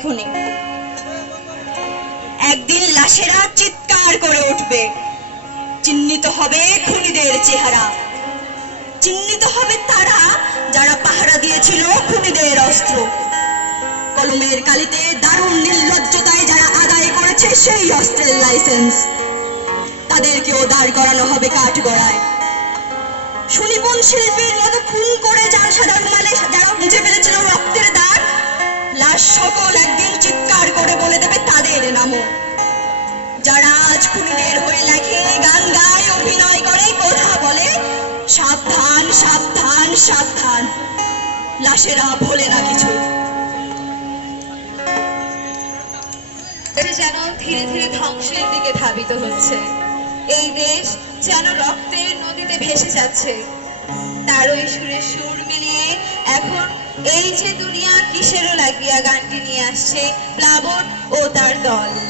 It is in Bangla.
এখনই একদিন লাশেরা চিৎকার করে উঠবে। চিহ্নিত হবে খুনিদের চেহারা। চিহ্নিত হবে তারা যারা পাহারা দিয়েছিল খুনিদের অস্ত্র। কলমের কালিতে দারুণ নির্লজ্জতায় যারা আদায় করেছে সেই অস্ত্রের লাইসেন্স। তাদেরকেও দাঁড় করানো হবে কাঠ গড়ায় সুনিপুণ শিল্পীর মতো খুন করে যার সাধারণ মানে যারা মুছে ফেলেছিল রক্তের দাগ, লাশ সকল খুনিদের হয়ে লেখে গান গায়, অভিনয় করে, কথা বলে। সাবধান সাবধান সাবধান। লাশেরা ভোলে না কিছু। যেন ধীরে ধীরে ধ্বংসের দিকে ধাবিত হচ্ছে। এই দেশ যেন রক্তের নদীতে ভেসে যাচ্ছে। তারই সুরে সুর মিলিয়ে এখন এই যে দুনিয়া, কিসেরও লাগিয়া গানটি নিয়ে আসছে প্লাবন ও তার দল।